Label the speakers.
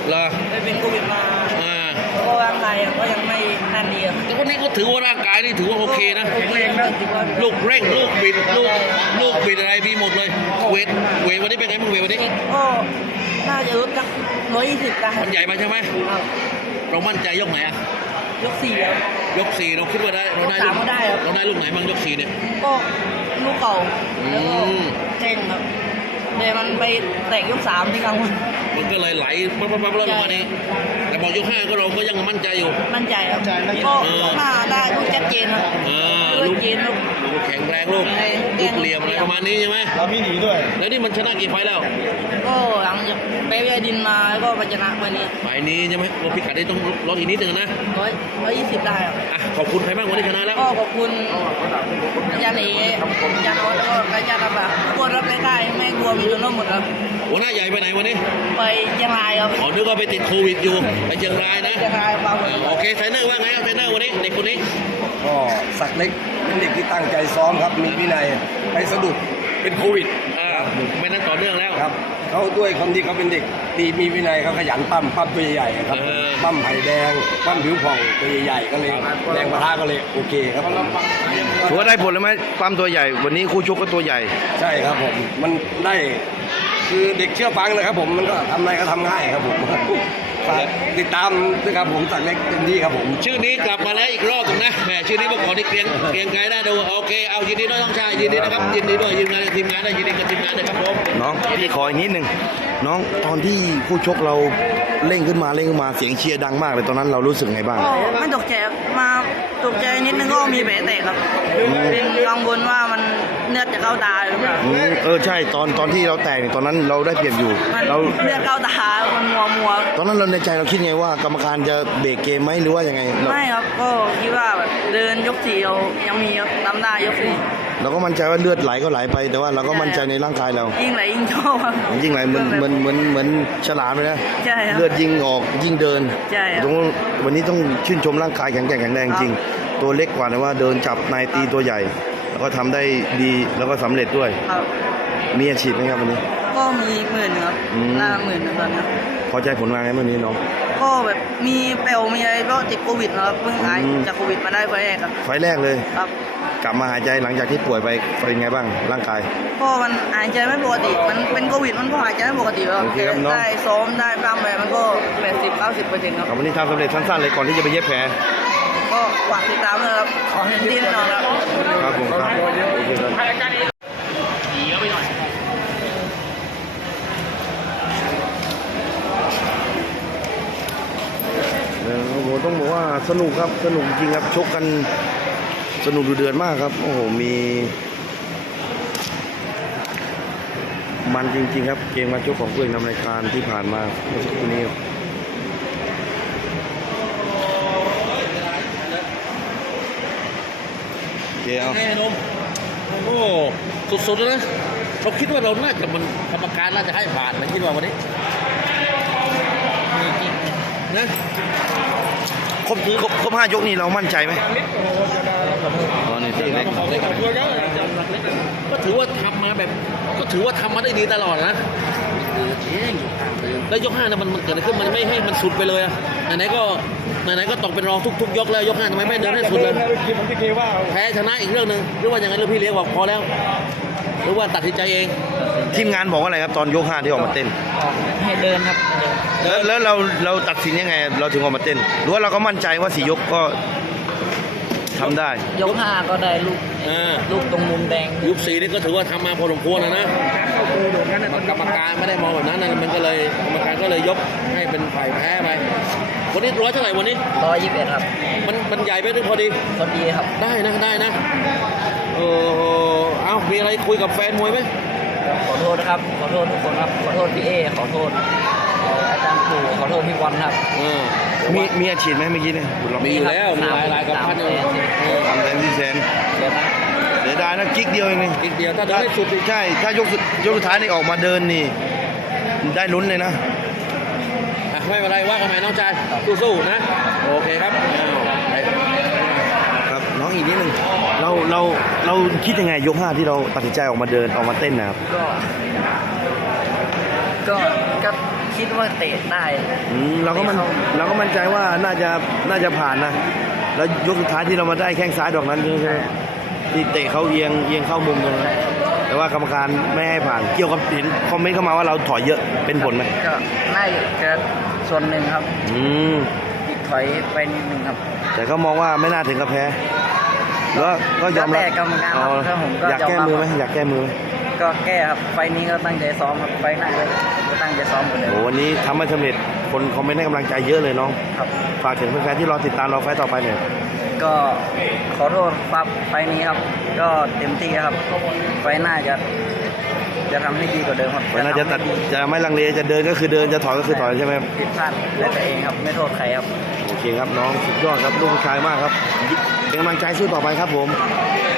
Speaker 1: เหรอ
Speaker 2: ไปเป็นโควิดมาเพราะร่างกายก็ยังไม่นั่นดี
Speaker 1: แต่วันนี้ก็ถือว่าร่างกายนี่ถือว่าโอเคนะลูกเร่งลูกบิดลูกบิดอะไรมีหมดเลยเวทวันนี้เป็นไงมึงเวทวันนี้
Speaker 2: ก็น่าจะลดจาก120ได้
Speaker 1: มันใหญ่ไปใช่ไหมเรามั่นใจยกไหนอะ
Speaker 2: ยก4ครับ
Speaker 1: ยก4เราคิดว่าได้เราได้ลูกเราได้ลูกไหนบ้างยก4เนี่ย
Speaker 2: ก็ลูกเก่าแล้วก็เจ๊งครับแต่มันไปแตกยก3ที่กลางวัน
Speaker 1: มันก็เลยไหลปั๊บแล้วมานี้แต่บอกยก5ก็เราก็ยังมั่นใจอยู่
Speaker 2: มั่นใจครับก็มาได้ลูกชัดเจนครับลูกเจน
Speaker 1: ลูกแข็งแรงลูกเหลี่ยมอะไรประมาณนี้ใช่ไหม
Speaker 3: เรามีหนีด้วย
Speaker 1: แล้วนี่มันชนะกี่ไฟแล้ว
Speaker 2: ก็หลังจากไปวิทยาดินมาก็ไปชนะวันนี้
Speaker 1: ไฟนี้ใช่ไหมว่าพิกัดได้ต้องลดอีกนิดนึงนะ
Speaker 2: 120ได้
Speaker 1: อ่ะขอบคุณใครบ้างวันนี้ชนะแล้ว
Speaker 2: ก็ขอบคุณยาเอ๋ยาโน้ตแล้วก็ยาตาบะกดรับรายได้ไม่กลัวมีจนล้มหมดครับ
Speaker 1: หัวหน้าใหญ่ไปไหนวันนี้
Speaker 2: ไปเชียงรายครับ
Speaker 1: นึกว่าไปติดโควิดอยู่ไปเชียงรายนะ
Speaker 2: เชียงราย
Speaker 1: โอเคเทรนเนอร์ว่าไงครับเทรนเนอร์วันนี้เด็กคนนี้
Speaker 3: ก็สักเล็กเป็นเด็กที่ตั้งใจซ้อมครับมีวินัยไปสะดุดเป็นโควิด
Speaker 1: ไม่นั้นต่อเนื่องแล้ว
Speaker 3: ครับเขาด้วยคนที่เขาเป็นเด็กดีมีวินัยเขาขยันปั้มตัวใหญ่ๆครับปั้มไผ่แดงปั้มผิวผ่องตัวใหญ่ๆก็เลยแรงประทะก็เลยโอเคครับ
Speaker 4: ถือว่าได้ผลเลยไหมปั้มตัวใหญ่วันนี้คู่ชกก็ตัวใหญ่
Speaker 3: ใช่ครับผมมันได้คือเด็กเชื่อฟังนะครับผมมันก็ทำอะไรก็ทำง่ายครับผมติดตามด้วยครับผมสักเล็กเต็มที่ครับผม
Speaker 1: ชื่อนี้กลับมาแล้วอีกรอบนึงนะแหมชื่อนี้เมื่อก่อนนี่เกรียงไกลได้ดูโอเคเอายินดีด้วยน้องชายยินดีนะครับยินดีด้วยยินดีกับทีมงานได้ยินดีกับทีมงานนะครับผม
Speaker 4: น้องพี่ขออีกนิดนึงน้องตอนที่คู่ชกเราเร่งขึ้นมาเสียงเชียร์ดังมากเลยตอนนั้นเรารู้สึกไงบ้าง
Speaker 2: ไม่ตกใจมาตกใจนิดนึงก็มีแผลแตกครับเป็นกังวลว่ามันเลือดจะเข้าตาหรือเปล่า
Speaker 4: ใช่ตอนที่เราแตกตอนนั้นเราได้เปรียบอยู่
Speaker 2: เราเลือดเข้าตามันมัว
Speaker 4: ตอนนั้นเราในใจเราคิดไงว่ากรรมการจะเบรกเกมไหมหรือว่ายังไง
Speaker 2: ไม่ครับก็คิดว่าแบบเดินยก4เรายังมีน้ำได้ยก4
Speaker 4: เราก็มั่นใจว่าเลือดไหลก็ไหลไปแต่ว่าเราก็มั่นใจในร่างกายเรา
Speaker 2: ยิ่งไหลยิ่งชอบ
Speaker 4: ยิ่งไหลเหมือนฉลามเลยนะเลือดยิ่งออกยิ่งเดินวันนี้ต้องชื่นชมร่างกายแข็งแรงจริงตัวเล็กกว่าแต่ว่าเดินจับนายตีตัวใหญ่แล้วก็ทำได้ดีแล้วก็สำเร็จด้วยมีอาชีพไหมครับวันนี้
Speaker 2: ก็มี10,000ครับน่า10,000ตอนนี้
Speaker 4: พอใจผลงานไหมวันนี้น้อง
Speaker 2: ก็แบบมีเปลวมีอะไรก็ติดโควิดนะครับเพิ่งหายจากโควิดมาได้ไฟแรกครับ
Speaker 4: ไฟแรกเลยครับกลับมาหายใจหลังจากที่ป่วยไปเป็นไงบ้างร่างกาย
Speaker 2: ก็มันหายใจไม่ปกติมันเป็นโควิดมันก็หายใจไม่ปกติแล้วได้ซ้อมได้กล้ามไปมันก็80-90%ครับ
Speaker 4: วันนี้ทำสำเร็จสั้นๆเลยก่อนที่จะไปเย็บแผล
Speaker 2: ก็ฝากติดตามเลยครับขอให้ดีแน่นอนครับ
Speaker 4: ครับผมครับต้องบอกว่าสนุกครับสนุกจริงครับชกกันสนุกดูเดือดมากครับโอ้โหมีมันจริงๆครับเกมมาชกของผู้เอกนำรายการที่ผ่านมาเมื่อสักครู่นี้
Speaker 1: เดี๋ยวให้นมโอ้สุดๆเลยนะเราคิดว่าเราน่าจะมันกรรมการน่าจะให้ผ่านนะคิดว่าวันนี้นะ
Speaker 4: ครบ5 ยกนี่เรามั่นใจไหม
Speaker 1: นี่เล็กก็ถือว่าทำมาแบบก็ถือว่าทำมาได้ดีตลอดนะแล้วยก5นะมันเกิดอะไรขึ้นมันไม่ให้มันสุดไปเลยอะไหนๆก็ตกเป็นรองทุกยกแล้วยก5ทำไมไม่เดินให้สุดเลยแพ้ชนะอีกเรื่องนึงหรือว่ายังไงลูกพี่เลี้ยงบอกพอแล้วหรือว่าตัดสินใจเอง
Speaker 4: ทีมงานบอกว่าอะไรครับตอนยก5ที่ออกมาเต้น
Speaker 2: ให้เดินครับ
Speaker 4: แล้วเราตัดสินยังไงเราถึงออกมาเต้นหรือว่าเราก็มั่นใจว่า4 ยกก็ทำได้
Speaker 2: ยก5ก็ได้ลูกตรงมุมแดง
Speaker 1: ยก4นี่ก็ถือว่าทำมาพอสมควรนะกรรมการไม่ได้มองแบบนั้นมันก็เลยกรรมการก็เลยยกให้เป็นฝ่ายแพ้ไปวันนี้100เท่าไหร่วันนี้
Speaker 2: 121ครับ
Speaker 1: มันใหญ่ไปหรือพอดี
Speaker 2: ครับ
Speaker 1: ได้นะเอามีอะไรคุยกับแฟนมวยไหม
Speaker 2: ขอโทษนะครับขอโทษทุกคนครับขอโทษพี่เอขอโทษอาจารย์ปู่ขอโทษพี่วันครับ
Speaker 4: มีอาชีพไหมเมื่อกี้เนี่ย
Speaker 1: มีแล้วมีหลายกับพันเลย
Speaker 4: 300,000 400,000เสียดายนะกิ๊กเดียวเองนี่
Speaker 1: กิ๊กเดียวถ้าเดินให้สุด
Speaker 4: ใช่ถ้ายกสุดท้ายนี่ออกมาเดินนี่ได้ลุ้นเลยนะ
Speaker 1: ไม่เป็นไรว่ากันใหม่น้องชายสู้ๆนะโอเคครับ
Speaker 4: น้องอีกนิดนึงเราคิดยังไงยก5ที่เราตัดสินใจออกมาเดินออกมาเต้นนะครับ
Speaker 2: ก็คิดว่าเตะได้
Speaker 4: เราก็มั่นใจว่าน่าจะผ่านนะแล้วยกสุดท้ายที่เรามาได้แข้งซ้ายดอกนั้นใช่ไหมที่เตะเขาเอียงเข้ามุมตรงนั้นแต่ว่ากรรมการไม่ให้ผ่านเกี่ยวกับเห็นคอมเมนต์เข้ามาว่าเราถอยเยอะเป็นผลไหม
Speaker 2: ก็น่าจะส่วนหนึ่งครับ
Speaker 4: ม
Speaker 2: ถอยไปนิดนึงครับ
Speaker 4: แต่ก็มองว่าไม่น่าถึงกับแพ้แล้วก็ยอมรับ
Speaker 2: แล้วแต่กรรมการครับถ้าผมก็
Speaker 4: อยากแก้มือไหม
Speaker 2: ยอมรับ
Speaker 4: อยากแก้มือไหม
Speaker 2: ก็แก้ครับไฟล์นี้ก็ตั้งใจซ้อมครับไฟล์หน้าก็ตั้งใจซ้อมกันเลย
Speaker 4: โอ้วันนี้ทำให้สำเร็จคนคอมเมนต์ให้กำลังใจเยอะเลยน้อง
Speaker 2: ครับ
Speaker 4: ฝากถึงแฟนๆที่รอติดตามเราไฟต์ต่อไปหน่อย
Speaker 2: ก็ขอโทษครับไฟล์นี้ครับ ก็เต็มที่ครับไฟล์หน้าจะทำให้ดีกว่าเดิมครับ
Speaker 4: ไฟต์หน่าจะไม่ลังเลจะเดินก็คือเดินจะถอยก็คือถอยใช่ไหม
Speaker 2: ผิดพลาดและตัวเองครับไม่โทษใครครับ
Speaker 4: โอเคครับน้องสุดยอดครับลูกผู้ชายมากครับเป็นกำลังใจสู้ต่อไปครับผม
Speaker 2: ค